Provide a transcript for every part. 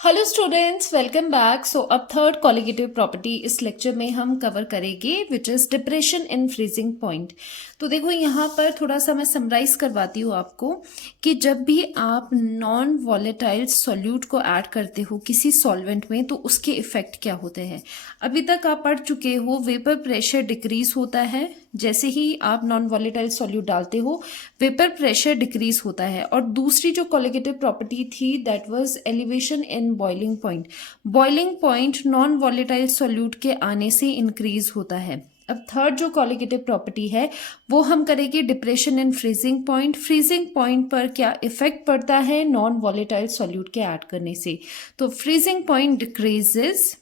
Hello students, welcome back. So अब third colligative property इस lecture में हम कवर करेंगे which is depression in freezing point. तो देखो यहाँ पर थोड़ा सा मैं समराइज करवाती हूँ आपको कि जब भी आप नॉन वॉलेटाइल सॉल्यूट को ऐड करते हो किसी सॉल्वेंट में तो उसके इफेक्ट क्या होते हैं। अभी तक आप पढ़ चुके हो वेपर प्रेशर डिक्रीज होता है, जैसे ही आप नॉन वॉलेटाइल सॉल्यूट डालते हो वेपर प्रेशर डिक्रीज होता है। और दूसरी जो कॉलिगेटिव प्रॉपर्टी थी that was elevation in boiling point. Boiling point non volatile solute के आने से इंक्रीज होता है। अब थर्ड जो कॉलिगेटिव प्रॉपर्टी है वो हम करेंगे depression in freezing point. Freezing point पर क्या इफेक्ट पड़ता है नॉन वॉलेटाइल सॉल्यूट के ऐड करने से। तो freezing point decreases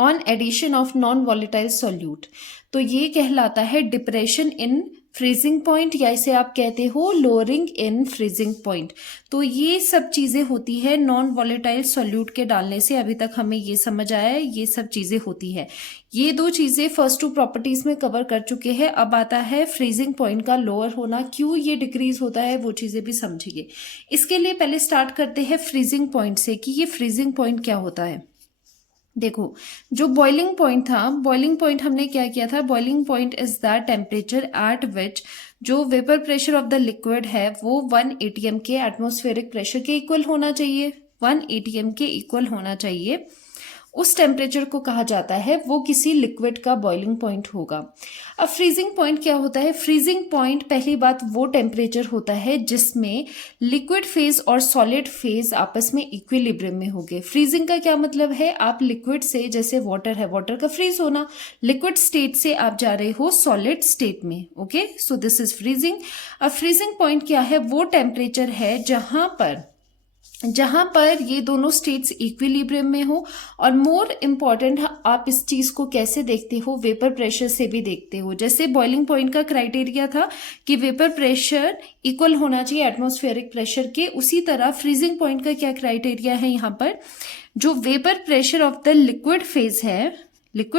on addition of non volatile solute, तो ये कहलाता है डिप्रेशन इन फ्रीजिंग पॉइंट, या इसे आप कहते हो लोअरिंग इन फ्रीजिंग पॉइंट। तो ये सब चीजें होती है नॉन वॉलेटाइल सॉल्यूट के डालने से। अभी तक हमें ये समझ आया है ये सब चीजें होती है। ये दो चीजें फर्स्ट टू प्रॉपर्टीज में कवर कर चुके हैं। अब आता है फ्रीजिंग पॉइंट का लोअर होना, क्यों ये डिक्रीज होता है वो चीजें भी समझिए। इसके लिए पहले स्टार्ट करते हैं फ्रीजिंग पॉइंट से कि ये फ्रीजिंग पॉइंट क्या होता है। देखो, जो बॉइलिंग पॉइंट था, बॉइलिंग पॉइंट हमने क्या किया था, boiling point is the temperature at which जो vapour pressure of the liquid है वो 1 atm के एटमॉस्फेरिक प्रेशर के इक्वल होना चाहिए, 1 atm के इक्वल होना चाहिए। उस टेम्परेचर को कहा जाता है वो किसी लिक्विड का बॉइलिंग पॉइंट होगा। अब फ्रीजिंग पॉइंट क्या होता है। फ्रीजिंग पॉइंट पहली बात वो टेम्परेचर होता है जिसमें लिक्विड फेज और सॉलिड फेज आपस में इक्विलिब्रियम में होंगे। फ्रीजिंग का क्या मतलब है, आप लिक्विड से, जैसे वाटर है, वाटर का फ्रीज होना, लिक्विड स्टेट से आप जा रहे हो सॉलिड स्टेट में। Okay, so this is freezing. अब फ्रीजिंग पॉइंट क्या है, वो टेम्परेचर है जहां पर ये दोनों स्टेट्स इक्विलिब्रियम में हो। और मोर इम्पॉर्टेंट, आप इस चीज को कैसे देखते हो, वेपर प्रेशर से भी देखते हो। जैसे बॉइलिंग पॉइंट का क्राइटेरिया था कि वेपर प्रेशर इक्वल होना चाहिए एटमॉस्फेरिक प्रेशर के, उसी तरह फ्रीजिंग पॉइंट का क्या क्राइटेरिया है, यहाँ पर जो vapour pressure of the liquid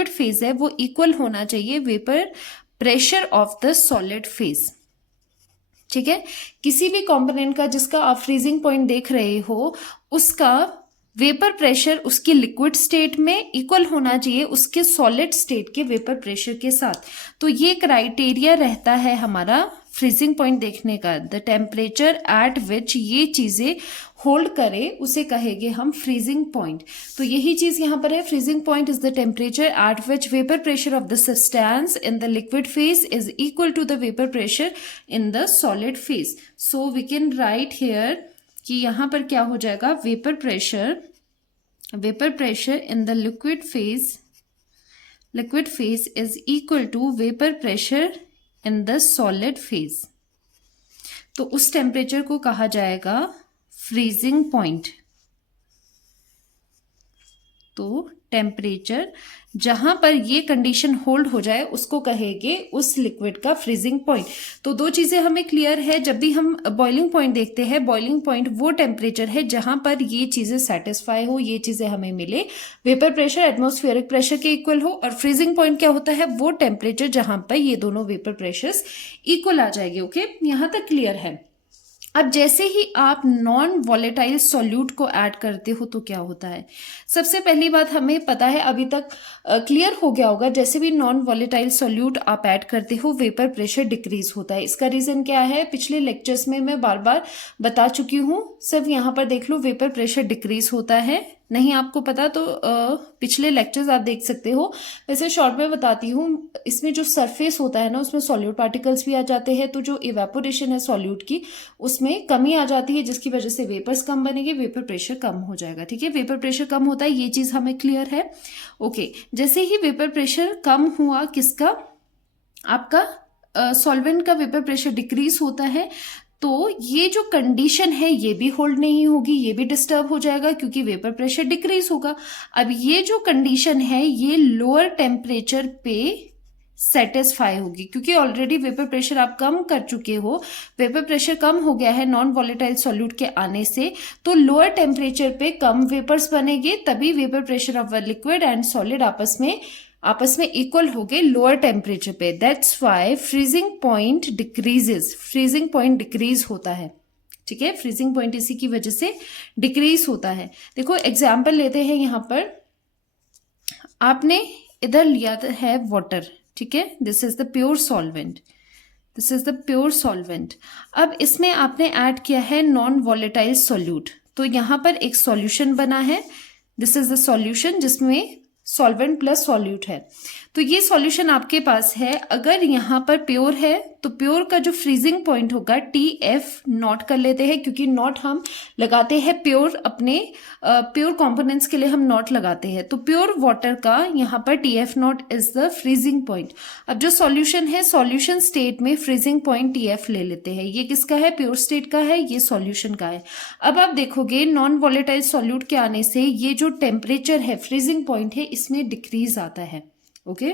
phase है वो इक्वल होना चाहिए vapour pressure of the solid phase. ठीक है, किसी भी कंपोनेंट का जिसका आप फ्रीजिंग पॉइंट देख रहे हो उसका वेपर प्रेशर उसकी लिक्विड स्टेट में इक्वल होना चाहिए उसके सॉलिड स्टेट के वेपर प्रेशर के साथ। तो ये क्राइटेरिया रहता है हमारा फ्रीजिंग पॉइंट देखने का। द टेम्परेचर एट विच ये चीजें होल्ड करे उसे कहेंगे हम फ्रीजिंग पॉइंट। तो यही चीज यहाँ पर है, freezing point is the temperature at which vapour pressure of the substance in the liquid phase is equal to the vapour pressure in the solid phase. So we can write here कि यहाँ पर क्या हो जाएगा, vapour pressure in the liquid phase is equal to vapour pressure in the solid phase. तो उस temperature को कहा जाएगा फ्रीजिंग पॉइंट। तो टेम्परेचर जहां पर ये कंडीशन होल्ड हो जाए उसको कहेंगे उस लिक्विड का फ्रीजिंग पॉइंट। तो दो चीजें हमें क्लियर है, जब भी हम बॉइलिंग पॉइंट देखते हैं, बॉइलिंग पॉइंट वो टेम्परेचर है जहां पर ये चीजें सेटिस्फाई हो, ये चीजें हमें मिले, वेपर प्रेशर एटमॉस्फेरिक प्रेशर के इक्वल हो। और फ्रीजिंग पॉइंट क्या होता है, वो टेम्परेचर जहां पर ये दोनों वेपर प्रेशर्स इक्वल आ जाएंगे। ओके, यहां तक क्लियर है। अब जैसे ही आप नॉन वॉलेटाइल सॉल्यूट को ऐड करते हो तो क्या होता है। सबसे पहली बात हमें पता है, अभी तक क्लियर हो गया होगा, जैसे भी नॉन वॉलेटाइल सॉल्यूट आप ऐड करते हो वेपर प्रेशर डिक्रीज होता है। इसका रीजन क्या है, पिछले लेक्चर्स में मैं बार बार बता चुकी हूँ। सिर्फ यहाँ पर देख लो, वेपर प्रेशर डिक्रीज होता है। नहीं आपको पता तो पिछले लेक्चर्स आप देख सकते हो। वैसे शॉर्ट में बताती हूँ, इसमें जो सरफेस होता है ना उसमें सॉल्यूट पार्टिकल्स भी आ जाते हैं, तो जो इवेपोरेशन है सॉल्यूट की उसमें कमी आ जाती है जिसकी वजह से वेपर्स कम बनेंगे, वेपर प्रेशर कम हो जाएगा। ठीक है, वेपर प्रेशर कम होता है, ये चीज हमें क्लियर है। ओके, जैसे ही वेपर प्रेशर कम हुआ, किसका, आपका सॉल्वेंट का वेपर प्रेशर डिक्रीज होता है, तो ये जो कंडीशन है ये भी होल्ड नहीं होगी, ये भी डिस्टर्ब हो जाएगा क्योंकि वेपर प्रेशर डिक्रीज होगा। अब ये जो कंडीशन है ये लोअर टेम्परेचर पे सेटिस्फाई होगी क्योंकि ऑलरेडी वेपर प्रेशर आप कम कर चुके हो, वेपर प्रेशर कम हो गया है नॉन वॉलेटाइल सॉल्यूट के आने से। तो लोअर टेम्परेचर पे कम वेपर्स बनेंगे, तभी vapour pressure of liquid and solid आपस में इक्वल हो गए लोअर टेम्परेचर पे। That's why freezing point decreases, freezing point decrease होता है। ठीक है, फ्रीजिंग पॉइंट इसी की वजह से डिक्रीज होता है। देखो एग्जाम्पल लेते हैं, यहाँ पर आपने इधर लिया है वाटर, ठीक है, this is the pure solvent, this is the pure solvent. अब इसमें आपने ऐड किया है नॉन वॉलेटाइल सॉल्यूट, तो यहाँ पर एक सॉल्यूशन बना है, दिस इज द सॉल्यूशन जिसमें सॉल्वेंट प्लस सॉल्यूट है। तो ये सॉल्यूशन आपके पास है, अगर यहाँ पर प्योर है तो प्योर का जो फ्रीजिंग पॉइंट होगा TF नॉट कर लेते हैं, क्योंकि नॉट हम लगाते हैं प्योर, अपने प्योर कंपोनेंट्स के लिए हम नॉट लगाते हैं। तो प्योर वाटर का यहाँ पर TF not is the freezing point. अब जो सॉल्यूशन है, सॉल्यूशन स्टेट में फ्रीजिंग पॉइंट TF ले लेते हैं। ये किसका है? प्योर स्टेट का है, ये सॉल्यूशन का है। अब आप देखोगे नॉन वॉलेटाइल सॉल्यूट के आने से ये जो टेम्परेचर है, फ्रीजिंग पॉइंट है, इसमें डिक्रीज आता है। ओके,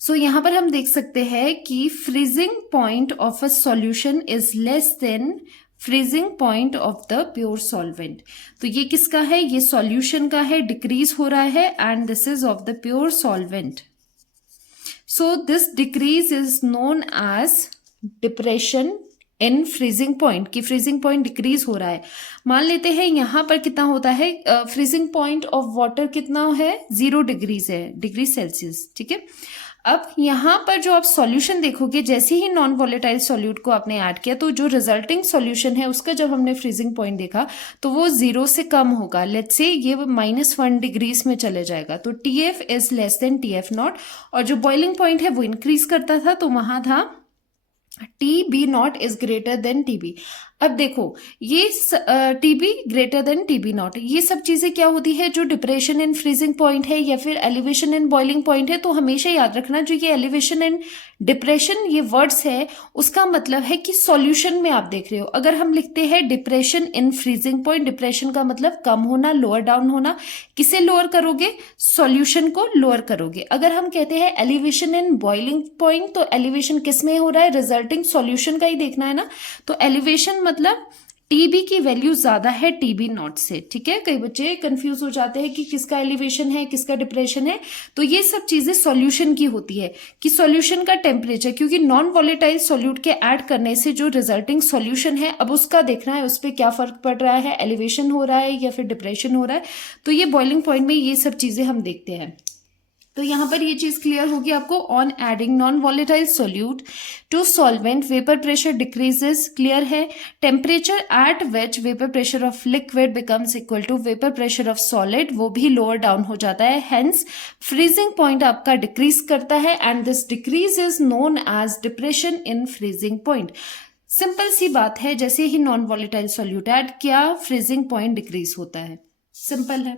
सो यहाँ पर हम देख सकते हैं कि freezing point of a solution is less than freezing point of the pure solvent. तो ये किसका है? ये सॉल्यूशन का है, डिक्रीज हो रहा है, and this is of the pure solvent. So this decrease is known as depression in freezing point, की फ्रीजिंग पॉइंट डिक्रीज हो रहा है। मान लेते हैं यहाँ पर कितना होता है, फ्रीजिंग पॉइंट ऑफ वाटर कितना है? 0 डिग्रीज है, डिग्री सेल्सियस, ठीक है। अब यहाँ पर जो आप सॉल्यूशन देखोगे, जैसे ही नॉन वॉलेटाइल सॉल्यूट को आपने ऐड किया तो जो रिजल्टिंग सॉल्यूशन है उसका जब हमने फ्रीजिंग पॉइंट देखा तो वो 0 से कम होगा। लेट्स से ये -1 डिग्रीज में चले जाएगा, तो TF is less than TF not, और जो बॉइलिंग पॉइंट है वो इंक्रीज करता था, तो वहां था TB not is greater than TB। अब देखो ये TB greater than TB not, ये सब चीजें क्या होती है? जो डिप्रेशन इन फ्रीजिंग पॉइंट है या फिर एलिवेशन इन बॉइलिंग पॉइंट है। तो हमेशा याद रखना, जो ये एलिवेशन एंड डिप्रेशन ये वर्ड्स है, उसका मतलब है कि सॉल्यूशन में आप देख रहे हो। अगर हम लिखते हैं depression in freezing point, depression का मतलब कम होना, लोअर डाउन होना। किसे लोअर करोगे? सॉल्यूशन को लोअर करोगे। अगर हम कहते हैं एलिवेशन इन बॉइलिंग पॉइंट, तो एलिवेशन किस में हो रहा है? रिजल्टिंग सॉल्यूशन का ही देखना है ना। तो एलिवेशन मतलब TB की वैल्यू ज्यादा है TB नॉट से, ठीक है। कई बच्चे कंफ्यूज हो जाते हैं कि किसका एलिवेशन है, किसका डिप्रेशन है। तो ये सब चीजें सॉल्यूशन की होती है कि सॉल्यूशन का टेम्परेचर, क्योंकि नॉन वॉलेटाइल सॉल्यूट के ऐड करने से जो रिजल्टिंग सॉल्यूशन है, अब उसका देखना है उस पर क्या फर्क पड़ रहा है, एलिवेशन हो रहा है या फिर डिप्रेशन हो रहा है। तो ये बॉइलिंग पॉइंट में ये सब चीजें हम देखते हैं। तो यहाँ पर ये चीज क्लियर होगी आपको। On adding non volatile solute to solvent vapour pressure decreases, clear है। Temperature at which vapour pressure of liquid becomes equal to vapour pressure of solid, वो भी लोअर डाउन हो जाता है। हेंस फ्रीजिंग पॉइंट आपका decrease करता है, and this decrease is known as depression in freezing point. Simple सी बात है, जैसे ही नॉन वॉलेटाइल सोल्यूट ऐड किया, फ्रीजिंग पॉइंट डिक्रीज होता है, सिंपल है।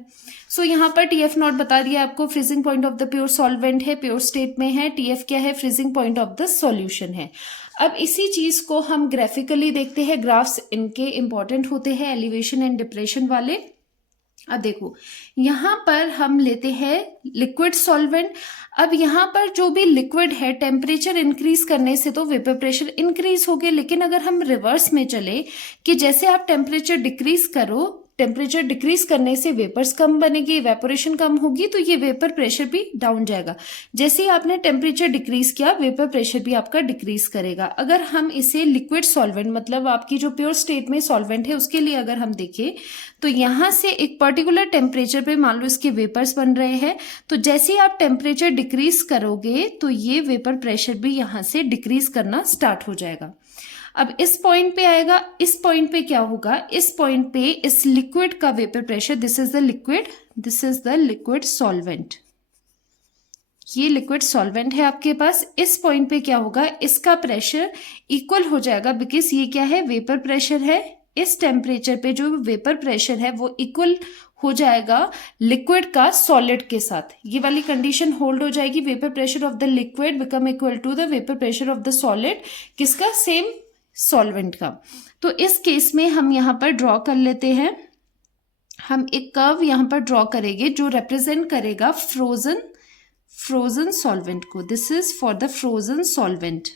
सो यहाँ पर TF नॉट बता दिया आपको, freezing point of the pure solvent है, प्योर स्टेट में है। TF क्या है? Freezing point of the solution है। अब इसी चीज को हम ग्राफिकली देखते हैं। ग्राफ्स इनके इंपॉर्टेंट होते हैं, एलिवेशन एंड डिप्रेशन वाले। अब देखो यहाँ पर हम लेते हैं लिक्विड सॉल्वेंट। अब यहाँ पर जो भी लिक्विड है, टेम्परेचर इंक्रीज करने से तो वेपर प्रेशर इंक्रीज हो गए, लेकिन अगर हम रिवर्स में चले कि जैसे आप टेम्परेचर डिक्रीज करो, टेम्परेचर डिक्रीज करने से वेपर्स कम बनेगी, इवेपोरेशन कम होगी, तो ये वेपर प्रेशर भी डाउन जाएगा। जैसे ही आपने टेम्परेचर डिक्रीज किया, वेपर प्रेशर भी आपका डिक्रीज करेगा। अगर हम इसे लिक्विड सॉल्वेंट, मतलब आपकी जो प्योर स्टेट में सॉल्वेंट है, उसके लिए अगर हम देखें तो यहाँ से एक पर्टिकुलर टेम्परेचर पे मान लो इसके वेपर्स बन रहे हैं, तो जैसे ही आप टेम्परेचर डिक्रीज करोगे तो ये वेपर प्रेशर भी यहाँ से डिक्रीज करना स्टार्ट हो जाएगा। अब इस पॉइंट पे आएगा, इस पॉइंट पे क्या होगा? इस पॉइंट पे इस लिक्विड का vapour pressure, this is the liquid, this is the liquid solvent, ये लिक्विड सॉल्वेंट है आपके पास। इस पॉइंट पे क्या होगा? इसका प्रेशर इक्वल हो जाएगा, बिकॉज ये क्या है? वेपर प्रेशर है। इस टेम्परेचर पे जो वेपर प्रेशर है वो इक्वल हो जाएगा लिक्विड का सॉलिड के साथ। ये वाली कंडीशन होल्ड हो जाएगी। Vapour pressure of the liquid become equal to the vapour pressure of the solid, किसका? सेम सॉल्वेंट का। तो इस केस में हम यहाँ पर ड्रॉ कर लेते हैं, हम एक कर्व यहाँ पर ड्रॉ करेंगे जो रिप्रेजेंट करेगा फ्रोजन सॉल्वेंट को। This is for the frozen solvent,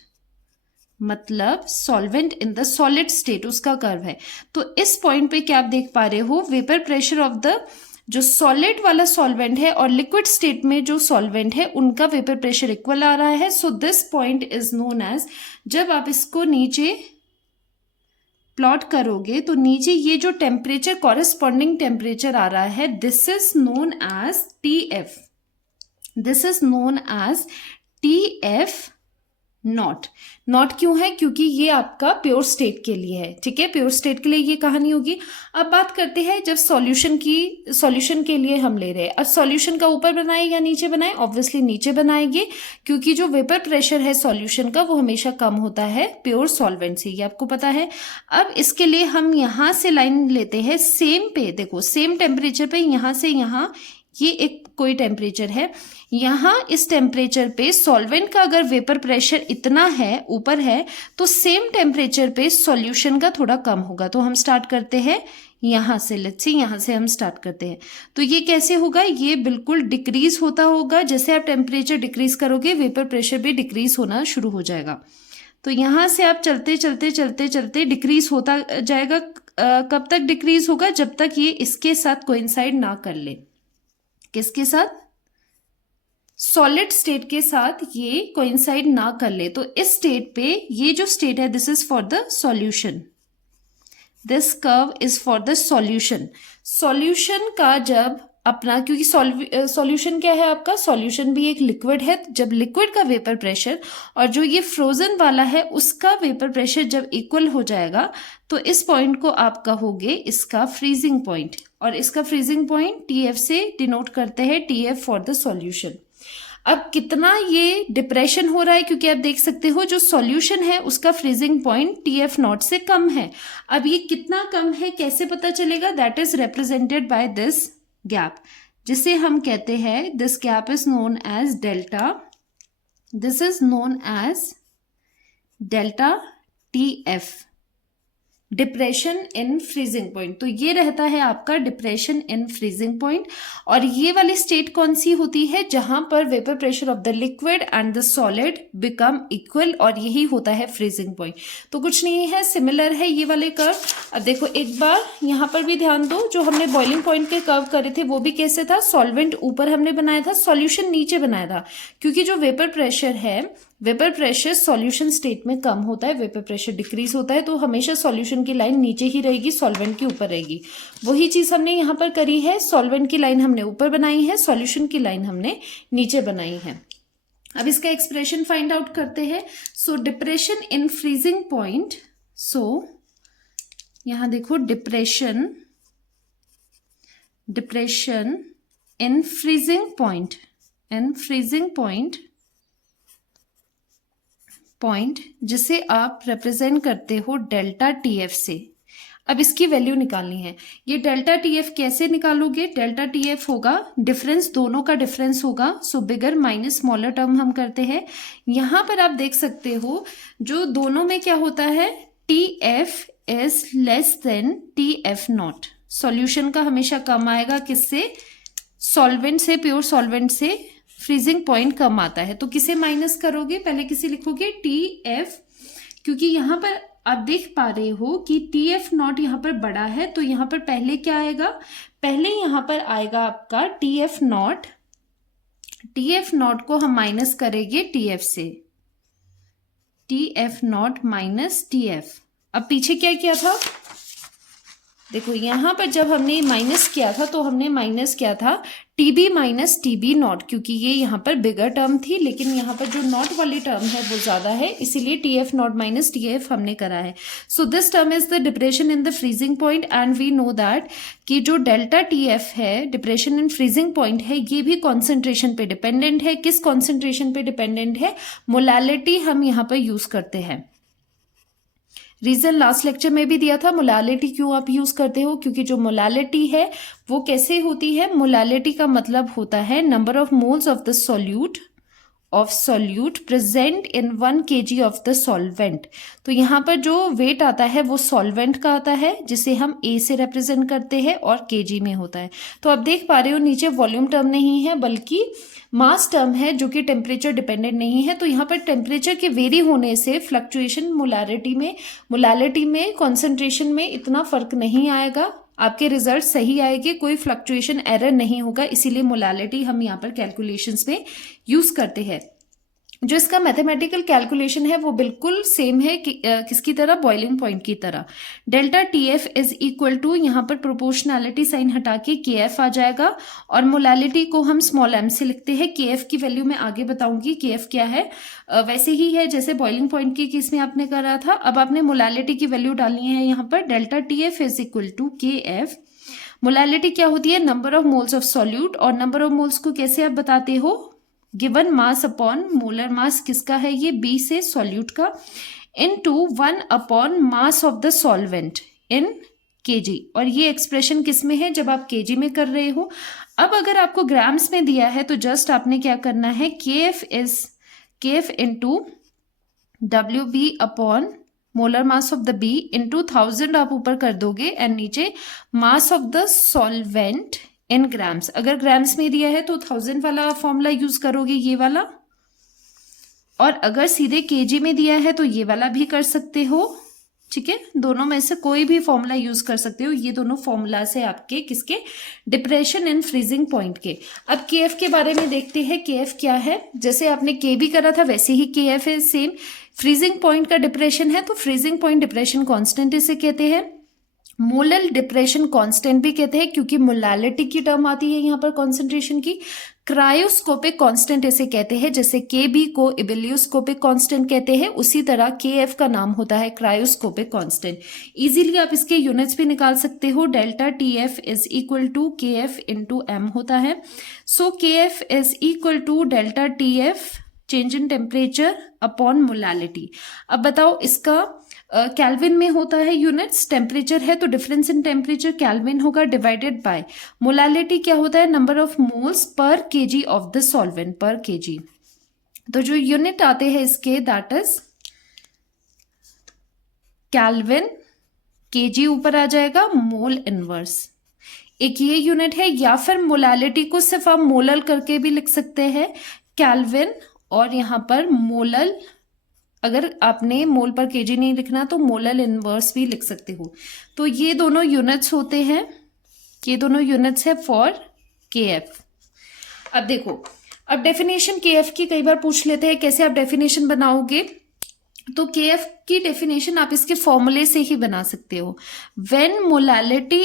मतलब solvent in the solid state, उसका कर्व है। तो इस पॉइंट पे क्या आप देख पा रहे हो? वेपर प्रेशर ऑफ द जो सॉलिड वाला सॉल्वेंट है और लिक्विड स्टेट में जो सॉल्वेंट है, उनका वेपर प्रेशर इक्वल आ रहा है। So this point is known as, जब आप इसको नीचे प्लॉट करोगे तो नीचे ये जो टेम्परेचर कॉरेस्पॉन्डिंग टेम्परेचर आ रहा है, this is known as TF, this is known as TF nought. Nought क्यों है? क्योंकि ये आपका प्योर स्टेट के लिए है, ठीक है, प्योर स्टेट के लिए ये कहानी होगी। अब बात करते हैं जब सॉल्यूशन के लिए हम ले रहे हैं। अब सॉल्यूशन का ऊपर बनाए या नीचे बनाए? ऑब्वियसली नीचे बनाएंगे, क्योंकि जो वेपर प्रेशर है सॉल्यूशन का वो हमेशा कम होता है प्योर सॉल्वेंट से, ये आपको पता है। अब इसके लिए हम यहां से लाइन लेते हैं सेम पे, देखो सेम टेम्परेचर पे, यहां से यहां ये एक कोई टेम्परेचर है, यहां इस टेम्परेचर पे सॉल्वेंट का अगर वेपर प्रेशर इतना है, ऊपर है, तो सेम टेम्परेचर पे सॉल्यूशन का थोड़ा कम होगा। तो हम स्टार्ट करते हैं यहां से, लेट्स सी यहां से हम स्टार्ट करते हैं। तो ये कैसे होगा? ये बिल्कुल डिक्रीज होता होगा, जैसे आप टेम्परेचर डिक्रीज करोगे वेपर प्रेशर भी डिक्रीज होना शुरू हो जाएगा। तो यहां से आप चलते चलते चलते चलते डिक्रीज होता जाएगा। कब तक डिक्रीज होगा? जब तक ये इसके साथ कोइंसाइड ना कर ले। किसके साथ? सॉलिड स्टेट के साथ ये कोइंसाइड ना कर ले। तो इस स्टेट पे, ये जो स्टेट है this is for the solution, this curve is for the solution. Solution का जब अपना, क्योंकि सॉल्यूशन क्या है आपका? सॉल्यूशन भी एक लिक्विड है। जब लिक्विड का वेपर प्रेशर और जो ये फ्रोजन वाला है उसका वेपर प्रेशर जब इक्वल हो जाएगा, तो इस पॉइंट को आप कहोगे इसका फ्रीजिंग पॉइंट, और इसका फ्रीजिंग पॉइंट TF से डिनोट करते हैं, TF फॉर द सॉल्यूशन। अब कितना ये डिप्रेशन हो रहा है, क्योंकि आप देख सकते हो जो सॉल्यूशन है उसका फ्रीजिंग पॉइंट TF नॉट से कम है। अब ये कितना कम है कैसे पता चलेगा? That is represented by this gap, जिसे हम कहते हैं, this gap is known as delta, this is known as delta TF, depression in freezing point. तो ये रहता है आपका डिप्रेशन इन फ्रीजिंग पॉइंट। और ये वाली स्टेट कौन सी होती है? जहां पर vapour pressure of the liquid and the solid become equal, और यही होता है फ्रीजिंग पॉइंट। तो कुछ नहीं है, सिमिलर है ये वाले कर्व। अब देखो एक बार यहां पर भी ध्यान दो, जो हमने बॉइलिंग पॉइंट के कर्व करे थे वो भी कैसे था? सॉल्वेंट ऊपर हमने बनाया था, सॉल्यूशन नीचे बनाया था, क्योंकि जो वेपर प्रेशर है, वेपर प्रेशर सॉल्यूशन स्टेट में कम होता है, वेपर प्रेशर डिक्रीज होता है, तो हमेशा सॉल्यूशन की लाइन नीचे ही रहेगी, सॉल्वेंट की ऊपर रहेगी। वही चीज हमने यहाँ पर करी है, सॉल्वेंट की लाइन हमने ऊपर बनाई है, सॉल्यूशन की लाइन हमने नीचे बनाई है। अब इसका एक्सप्रेशन फाइंड आउट करते हैं। So depression in freezing point, so यहां देखो डिप्रेशन इन फ्रीजिंग पॉइंट, जिसे आप रिप्रेजेंट करते हो डेल्टा TF से। अब इसकी वैल्यू निकालनी है। ये डेल्टा TF कैसे निकालोगे? डेल्टा TF होगा डिफरेंस, दोनों का डिफरेंस होगा। सो बिगर माइनस स्मॉलर टर्म हम करते हैं। यहां पर आप देख सकते हो जो दोनों में क्या होता है, TF is less than TF not. Solution का हमेशा कम आएगा, किससे? सॉल्वेंट से, प्योर सॉल्वेंट से फ्रीजिंग पॉइंट कम आता है। तो किसे माइनस करोगे? पहले किसे लिखोगे? TF, क्योंकि यहां पर आप देख पा रहे हो कि TF नॉट यहां पर बड़ा है, तो यहां पर पहले क्या आएगा? पहले यहां पर आएगा आपका TF नॉट। TF नॉट को हम माइनस करेंगे TF से, TF नॉट माइनस TF। अब पीछे क्या किया था? देखो यहां पर जब हमने माइनस किया था तो हमने माइनस किया था TB माइनस TB नॉट, क्योंकि ये यहाँ पर बिगर टर्म थी, लेकिन यहाँ पर जो नॉट वाली टर्म है वो ज्यादा है, इसीलिए TF नॉट माइनस TF हमने करा है। So this term is the depression in the freezing point, and we know that कि जो डेल्टा TF है, डिप्रेशन इन फ्रीजिंग पॉइंट है, ये भी कॉन्सेंट्रेशन पे डिपेंडेंट है। किस कॉन्सेंट्रेशन पे डिपेंडेंट है? मोलालिटी हम यहाँ पर यूज करते हैं। रीजन लास्ट लेक्चर में भी दिया था, मोलालिटी क्यों आप यूज करते हो? क्योंकि जो मोलालिटी है वो कैसे होती है? मोलालिटी का मतलब होता है number of moles of the solute present in 1 kg of the solvent. तो यहाँ पर जो वेट आता है वो सॉल्वेंट का आता है, जिसे हम A से रिप्रेजेंट करते हैं, और kg में होता है। तो आप देख पा रहे हो नीचे वॉल्यूम टर्म नहीं है बल्कि मास टर्म है, जो कि टेम्परेचर डिपेंडेंट नहीं है। तो यहाँ पर टेम्परेचर के वेरी होने से फ्लक्चुएशन मोलालिटी में कॉन्सेंट्रेशन में इतना फर्क नहीं आएगा, आपके रिजल्ट सही आएंगे, कोई फ्लक्चुएशन एरर नहीं होगा। इसीलिए मोलालिटी हम यहाँ पर कैलकुलेशंस में यूज करते हैं। जो इसका मैथमेटिकल कैलकुलेशन है वो बिल्कुल सेम है कि, किसकी तरह, बॉइलिंग पॉइंट की तरह। Delta T F is equal to, यहाँ पर प्रोपोर्शनैलिटी साइन हटा के के एफ आ जाएगा, और मोलालिटी को हम स्मॉल एम से लिखते हैं। के एफ की वैल्यू मैं आगे बताऊंगी के एफ क्या है। वैसे ही है जैसे बॉइलिंग पॉइंट के केस में आपने करा था। अब आपने मोलालिटी की वैल्यू डालनी है यहाँ पर। Delta T F is equal to K F. Molality क्या होती है, number of moles of solute, और नंबर ऑफ मोल्स को कैसे आप बताते हो, given mass upon molar mass किसका है, ये बी से सॉल्यूट का, into 1 upon mass of the solvent in KG. और ये एक्सप्रेशन किस में है, जब आप केजी में कर रहे हो। अब अगर आपको ग्राम्स में दिया है तो जस्ट आपने क्या करना है, K F into W B upon molar mass of the B into 1000 आप ऊपर कर दोगे, एंड नीचे mass of the solvent in grams. अगर ग्राम्स में दिया है तो 1000 वाला फॉर्मूला यूज करोगे, ये वाला, और अगर सीधे केजी में दिया है तो ये वाला भी कर सकते हो। ठीक है, दोनों में से कोई भी फॉर्मूला यूज कर सकते हो। ये दोनों फॉर्मूला से आपके किसके, डिप्रेशन इन फ्रीजिंग पॉइंट के। अब के एफ के बारे में देखते हैं, के एफ क्या है। जैसे आपने के भी करा था वैसे ही के एफ है सेम। फ्रीजिंग पॉइंट का डिप्रेशन है तो फ्रीजिंग पॉइंट डिप्रेशन कांस्टेंट इसे कहते हैं। मोलल डिप्रेशन कांस्टेंट भी कहते हैं क्योंकि मोलालिटी की टर्म आती है यहाँ पर कॉन्सेंट्रेशन की। क्रायोस्कोपिक कांस्टेंट इसे कहते हैं, जैसे के बी को इबिलियोस्कोपिक कांस्टेंट कहते हैं, उसी तरह के एफ का नाम होता है क्रायोस्कोपिक कांस्टेंट। इजीली आप इसके यूनिट्स भी निकाल सकते हो। Delta T F is equal to K F into M होता है। So K F is equal to delta T F change in temperature upon molality. अब बताओ इसका केल्विन में होता है यूनिट्स, टेम्परेचर है तो डिफरेंस इन टेम्परेचर केल्विन होगा, डिवाइडेड बाय मोलालिटी क्या होता है, number of moles per KG of the solvent पर केजी। तो जो यूनिट आते हैं इसके, दैट इज केल्विन, केजी ऊपर आ जाएगा, मोल इनवर्स, एक ये यूनिट है। या फिर मोलालिटी को सिर्फ आप मोलल करके भी लिख सकते हैं, केल्विन, और यहाँ पर मोलल, अगर आपने मोल पर केजी नहीं लिखना तो मोलल इनवर्स भी लिख सकते हो। तो ये दोनों यूनिट्स होते हैं, ये दोनों यूनिट्स है फॉर के एफ। अब देखो, अब डेफिनेशन के एफ की कई बार पूछ लेते हैं, कैसे आप डेफिनेशन बनाओगे। तो के एफ की डेफिनेशन आप इसके फॉर्मूले से ही बना सकते हो। व्हेन मोलालिटी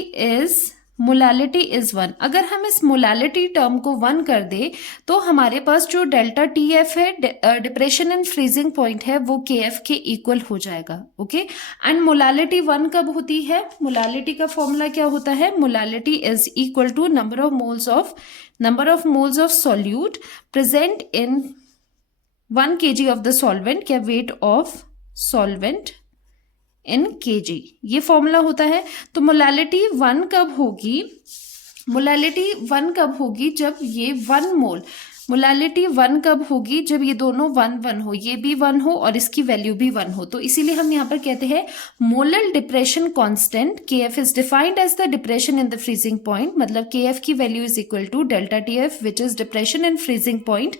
इज 1, अगर हम इस मोलालिटी टर्म को 1 कर दे तो हमारे पास जो डेल्टा टी एफ है, डिप्रेशन इन फ्रीजिंग पॉइंट है, वो के एफ के इक्वल हो जाएगा। ओके, एंड मोलालिटी 1 कब होती है, मोलालिटी का फॉर्मूला क्या होता है, molality is equal to number of moles of solute present in 1 kg of the solvent, क्या weight of solvent in K G, ये फॉर्मूला होता है। तो मोलालिटी 1 कब होगी, मोलालिटी 1 कब होगी, जब ये 1 मोल, मोलालिटी 1 कब होगी, जब ये दोनों 1 हो, ये भी 1 हो और इसकी वैल्यू भी 1 हो। तो इसीलिए हम यहाँ पर कहते हैं molal depression constant K F is defined as the depression in the freezing point. मतलब के एफ की value is equal to delta T F which is depression in freezing point.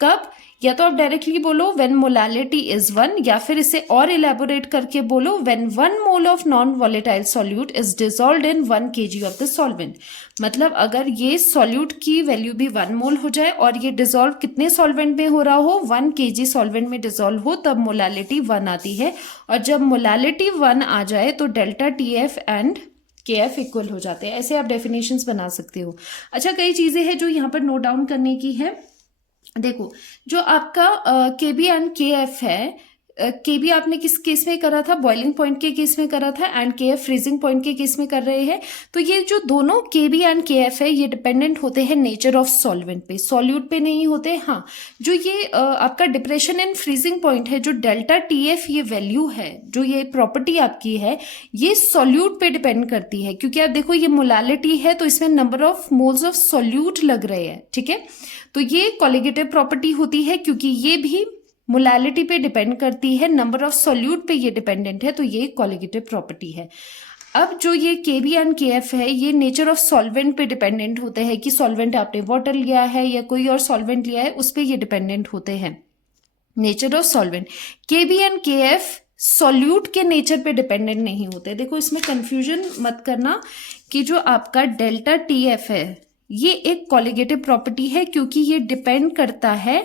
कब, या तो आप डायरेक्टली बोलो व्हेन मोलालिटी इज 1, या फिर इसे और इलेबोरेट करके बोलो when 1 mole of non volatile solute is dissolved in 1 kg of the solvent. मतलब अगर ये सॉल्यूट की वैल्यू भी 1 मोल हो जाए और ये डिसॉल्व कितने सॉल्वेंट में हो रहा हो, 1 kg सॉल्वेंट में डिसॉल्व हो, तब मोलालिटी 1 आती है। और जब मोलालिटी 1 आ जाए तो डेल्टा टी एफ एंड के एफ इक्वल हो जाते हैं। ऐसे आप डेफिनेशंस बना सकते हो। अच्छा, कई चीजें हैं जो यहाँ पर नोट डाउन करने की है। देखो, जो आपका के बी एंड के एफ है, के बी आपने किस केस में करा था, बॉइलिंग पॉइंट के केस में करा था, एंड के एफ फ्रीजिंग पॉइंट के केस में कर रहे हैं। तो ये जो दोनों के बी एंड के एफ है, ये डिपेंडेंट होते हैं नेचर ऑफ सॉल्वेंट पे, सॉल्यूट पे नहीं होते। हाँ, जो ये आपका डिप्रेशन इन फ्रीजिंग पॉइंट है, जो डेल्टा टी एफ ये वैल्यू है, जो ये प्रॉपर्टी आपकी है, ये सॉल्यूट पे डिपेंड करती है। क्योंकि आप देखो, ये मोलालिटी है तो इसमें number of moles of solute लग रहे हैं। ठीक है, तो ये कोलिगेटिव प्रॉपर्टी होती है क्योंकि ये भी मोलालिटी पे डिपेंड करती है, नंबर ऑफ सॉल्यूट पे ये डिपेंडेंट है, तो ये कोलिगेटिव प्रॉपर्टी है। अब जो ये के बी एंड के एफ है, ये नेचर ऑफ सॉल्वेंट पे डिपेंडेंट होते हैं कि सॉल्वेंट आपने वाटर लिया है या कोई और सॉल्वेंट लिया है, उस पे ये डिपेंडेंट होते हैं, नेचर ऑफ सॉल्वेंट। के बी एंड के एफ सॉल्यूट के नेचर पे डिपेंडेंट नहीं होते। देखो, इसमें कंफ्यूजन मत करना कि जो आपका डेल्टा टी एफ है, ये एक कॉलिगेटिव प्रॉपर्टी है क्योंकि ये डिपेंड करता है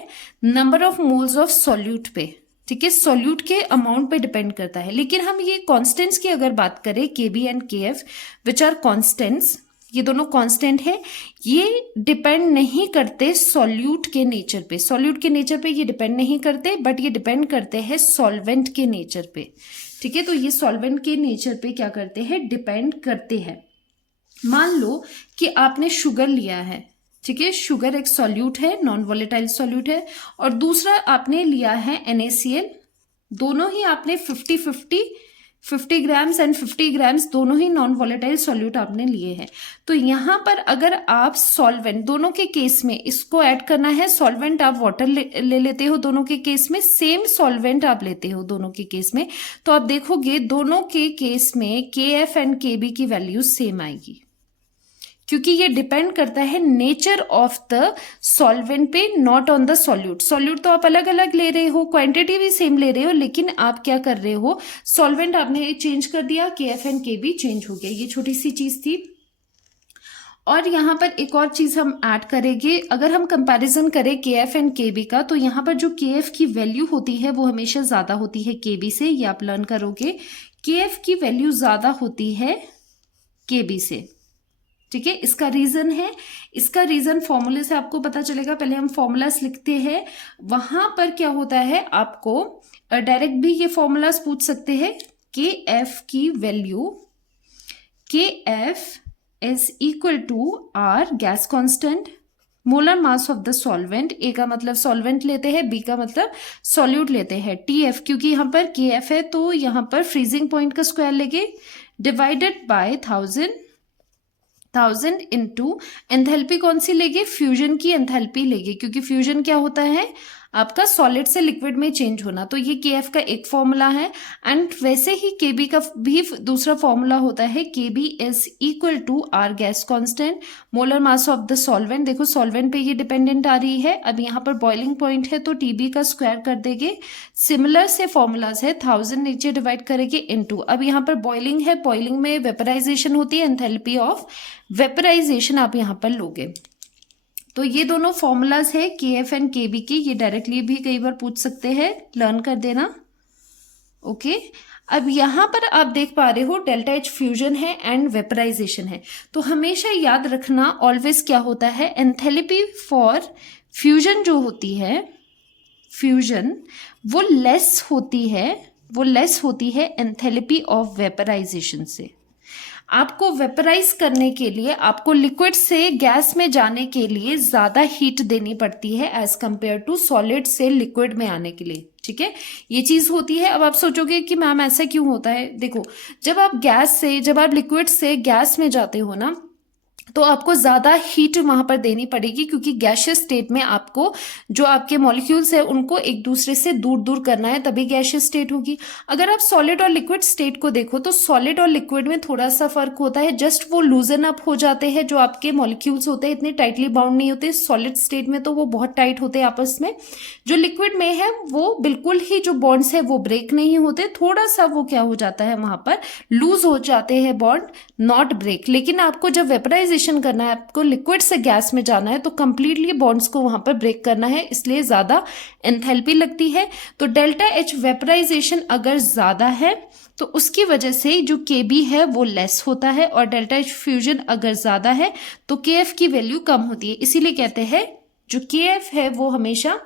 number of moles of solute पे, ठीक है, सॉल्यूट के अमाउंट पे डिपेंड करता है। लेकिन हम ये कॉन्स्टेंट्स की अगर बात करें, KB and KF which are constants, ये दोनों कांस्टेंट है, ये डिपेंड नहीं करते सॉल्यूट के नेचर पे, सॉल्यूट के नेचर पे ये डिपेंड नहीं करते, बट ये डिपेंड करते हैं सॉल्वेंट के नेचर पे, ठीक है। तो ये सॉल्वेंट के नेचर पे क्या करते हैं, डिपेंड करते हैं। मान लो कि आपने शुगर लिया है, ठीक है, शुगर एक सॉल्यूट है, नॉन वॉलेटाइल सॉल्यूट है, और दूसरा आपने लिया है NaCl, दोनों ही आपने 50 ग्राम्स एंड 50 ग्राम्स दोनों ही नॉन वॉलेटाइल सॉल्यूट आपने लिए हैं। तो यहाँ पर अगर आप सॉल्वेंट, दोनों के केस में इसको ऐड करना है, सॉल्वेंट आप वाटर ले लेते हो दोनों के केस में, सेम सॉल्वेंट आप लेते हो दोनों के केस में, तो आप देखोगे दोनों के केस में KF एंड KB की वैल्यू सेम आएगी, क्योंकि ये डिपेंड करता है नेचर ऑफ द सॉल्वेंट पे, not on the solute. Solute तो आप अलग अलग ले रहे हो, क्वांटिटी भी सेम ले रहे हो, लेकिन आप क्या कर रहे हो, सॉल्वेंट आपने चेंज कर दिया, KF एंड KB चेंज हो गया। ये छोटी सी चीज थी। और यहाँ पर एक और चीज हम ऐड करेंगे, अगर हम कंपैरिजन करें KF एंड KB का, तो यहाँ पर जो KF की वैल्यू होती है वो हमेशा ज्यादा होती है KB से, ये आप लर्न करोगे। KF की वैल्यू ज्यादा होती है KB से, ठीक है। इसका रीजन है, इसका रीजन फॉर्मूले से आपको पता चलेगा। पहले हम फॉर्मूलास लिखते हैं, वहां पर क्या होता है, आपको डायरेक्ट भी ये फॉर्मूलास पूछ सकते हैं। KF की वैल्यू, KF is equal to R gas constant, molar mass of the solvent, A का मतलब सॉल्वेंट लेते हैं, B का मतलब सॉल्यूट लेते हैं, TF क्योंकि यहाँ पर KF है तो यहाँ पर फ्रीजिंग पॉइंट का स्क्वायर लेंगे, डिवाइडेड बाय 1000 इंटू एंथैल्पी कौन सी लेंगे, फ्यूजन की एंथैल्पी लेंगे, क्योंकि फ्यूजन क्या होता है, आपका सॉलिड से लिक्विड में चेंज होना। तो ये KF का एक फॉर्मूला है, एंड वैसे ही KB का भी दूसरा फॉर्मूला होता है, KB is equal to R gas constant, molar mass of the solvent. देखो सॉल्वेंट पे ये डिपेंडेंट आ रही है, अब यहाँ पर बॉइलिंग पॉइंट है तो TB का स्क्वायर कर देंगे। सिमिलर से फॉर्मूलाज है, 1000 नीचे डिवाइड करेंगे इनटू, अब यहाँ पर बॉइलिंग है, बॉइलिंग में वेपराइजेशन होती है, एंथैल्पी ऑफ वेपराइजेशन आप यहाँ पर लोगे। तो ये दोनों फॉर्मूलाज है KF एंड KB की, ये डायरेक्टली भी कई बार पूछ सकते हैं, लर्न कर देना, ओके। अब यहां पर आप देख पा रहे हो डेल्टा H फ्यूजन है एंड वेपराइजेशन है, तो हमेशा याद रखना ऑलवेज क्या होता है, एंथैल्पी फॉर फ्यूजन जो होती है, फ्यूजन वो लेस होती है एंथैल्पी ऑफ वेपराइजेशन से। आपको वेपराइज करने के लिए, आपको लिक्विड से गैस में जाने के लिए ज्यादा हीट देनी पड़ती है एज कंपेयर टू सॉलिड से लिक्विड में आने के लिए, ठीक है, ये चीज होती है। अब आप सोचोगे कि मैम ऐसा क्यों होता है, देखो जब आप लिक्विड से गैस में जाते हो ना, तो आपको ज्यादा हीट वहां पर देनी पड़ेगी, क्योंकि गैशियस स्टेट में आपको जो आपके मॉलिक्यूल्स है उनको एक दूसरे से दूर दूर करना है, तभी गैशियस स्टेट होगी। अगर आप सॉलिड और लिक्विड स्टेट को देखो तो सॉलिड और लिक्विड में थोड़ा सा फर्क होता है, जस्ट वो लूजन अप हो जाते हैं, जो आपके मॉलिक्यूल्स होते हैं इतने टाइटली बाउंड नहीं होते, सॉलिड स्टेट में तो वो बहुत टाइट होते हैं आपस में। जो लिक्विड में है वो बिल्कुल ही जो बॉन्ड्स है वो ब्रेक नहीं होते, थोड़ा सा वो क्या हो जाता है, वहां पर लूज हो जाते हैं बॉन्ड, नॉट ब्रेक। लेकिन आपको जब वेपराइजेशन करना है, आपको लिक्विड से गैस में जाना है, तो कंप्लीटली बॉन्ड्स को वहां पर ब्रेक करना है, इसलिए ज्यादा एंथैल्पी लगती है। तो डेल्टा H वेपराइजेशन अगर ज्यादा है तो उसकी वजह से जो KB है वो लेस होता है, और डेल्टा H फ्यूजन अगर ज्यादा है तो KF की वैल्यू कम होती है, इसीलिए कहते हैं जो KF है वो हमेशा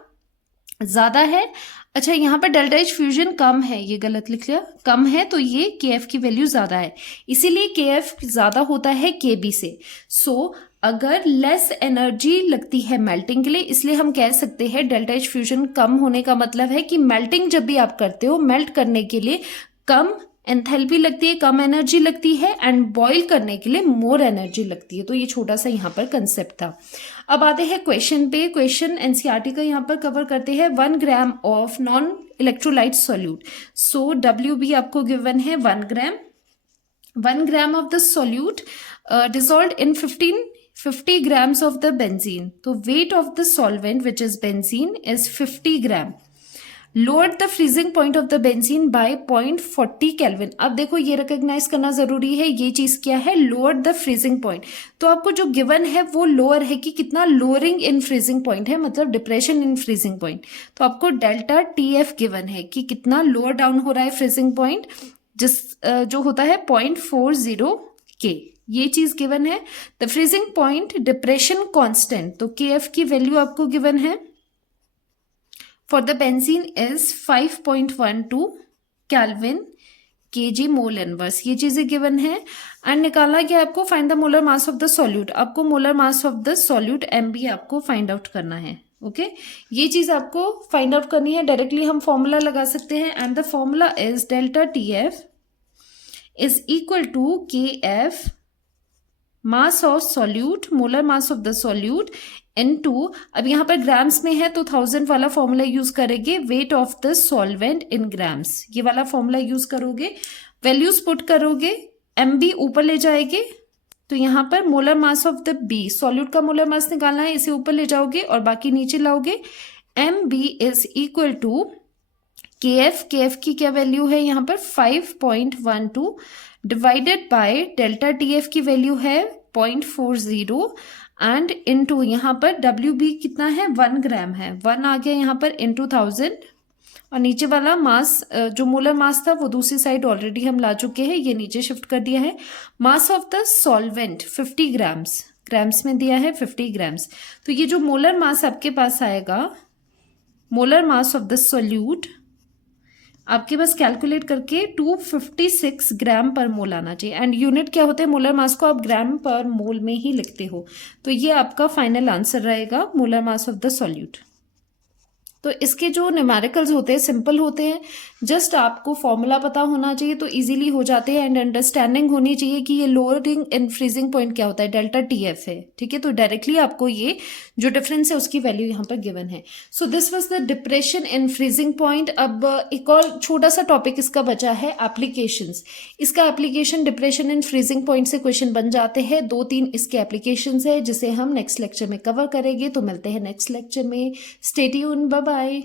ज्यादा है। अच्छा यहाँ पर डेल्टा H फ्यूजन कम है, ये गलत लिख लिया, कम है तो ये KF की वैल्यू ज्यादा है, इसीलिए KF ज्यादा होता है KB से। सो अगर लेस एनर्जी लगती है मेल्टिंग के लिए, इसलिए हम कह सकते हैं डेल्टा H फ्यूजन कम होने का मतलब है कि मेल्टिंग जब भी आप करते हो, मेल्ट करने के लिए कम एंथैल्पी लगती है, कम एनर्जी लगती है, एंड बॉईल करने के लिए मोर एनर्जी लगती है। तो ये छोटा सा यहाँ पर कंसेप्ट था। अब आते हैं क्वेश्चन पे। क्वेश्चन NCERT का यहाँ पर कवर करते हैं। 1 gram of non electrolyte solute, so WB आपको गिवन है 1 gram of the solute dissolved in 50 grams of the benzene. तो weight of the solvent which is benzene is 50 gram. Lower the freezing point of the benzene by 0.40 kelvin. अब देखो ये recognise करना जरूरी है, ये चीज क्या है, लोअर द फ्रीजिंग पॉइंट। तो आपको जो गिवन है वो लोअर है कि कितना लोअरिंग इन फ्रीजिंग पॉइंट है, मतलब डिप्रेशन इन फ्रीजिंग पॉइंट। तो आपको डेल्टा TF गिवन है कि कितना लोअर डाउन हो रहा है फ्रीजिंग पॉइंट, जिस जो होता है 0.40 K, ये चीज गिवन है। The freezing point depression constant, तो KF की वैल्यू आपको गिवन है for the benzene is 5.12 kelvin kg mole inverse, ये चीजें गिवन है। एंड निकालना क्या आपको, find the molar mass of the solute, आपको molar mass of the solute MB आपको फाइंड आउट करना है। ओके ये चीज आपको फाइंड आउट करनी है। डायरेक्टली हम फॉर्मूला लगा सकते हैं, and the formula is delta TF is equal to KF mass of solute, molar mass of the solute into, अब यहाँ पर ग्राम्स में है तो 1000 वाला फॉर्मूला यूज करेंगे, weight of the solvent in grams, ये वाला फॉर्मूला यूज करोगे, वैल्यूज पुट करोगे, MB ऊपर ले जाएंगे, तो यहाँ पर molar mass of the B, solute का मोलर मास निकालना है, इसे ऊपर ले जाओगे और बाकी नीचे लाओगे। MB is equal to KF की क्या वैल्यू है यहाँ पर 5.12 डिवाइडेड बाय डेल्टा TF की वैल्यू है 0.40 एंड इनटू यहाँ पर WB कितना है 1 ग्राम है, 1 आ गया यहाँ पर इनटू 1000, और नीचे वाला मास जो मोलर मास था वो दूसरी साइड ऑलरेडी हम ला चुके हैं, ये नीचे शिफ्ट कर दिया है। मास of the solvent 50 grams, grams में दिया है 50 ग्राम्स, तो ये जो मोलर मास आपके पास आएगा, molar mass of the solute आपके पास कैलकुलेट करके 256 ग्राम पर मोल आना चाहिए। एंड यूनिट क्या होते हैं, मोलर मास को आप ग्राम पर मोल में ही लिखते हो, तो ये आपका फाइनल आंसर रहेगा, molar mass of the solute. तो इसके जो न्यूमेरिकल्स होते हैं सिंपल होते हैं, जस्ट आपको फॉर्मूला पता होना चाहिए तो इजीली हो जाते हैं, एंड अंडरस्टैंडिंग होनी चाहिए कि ये लोअरिंग इन फ्रीजिंग पॉइंट क्या होता है, डेल्टा TF है, ठीक है। तो डायरेक्टली आपको ये जो डिफरेंस है उसकी वैल्यू यहाँ पर गिवन है। So this was the depression in freezing point. अब एक और छोटा सा टॉपिक इसका बचा है, एप्लीकेशंस। इसका application depression in freezing point से क्वेश्चन बन जाते हैं, 2-3 इसके एप्लीकेशंस है जिसे हम नेक्स्ट लेक्चर में कवर करेंगे। तो मिलते हैं नेक्स्ट लेक्चर में, स्टे ट्यून्ड, बाय बाय।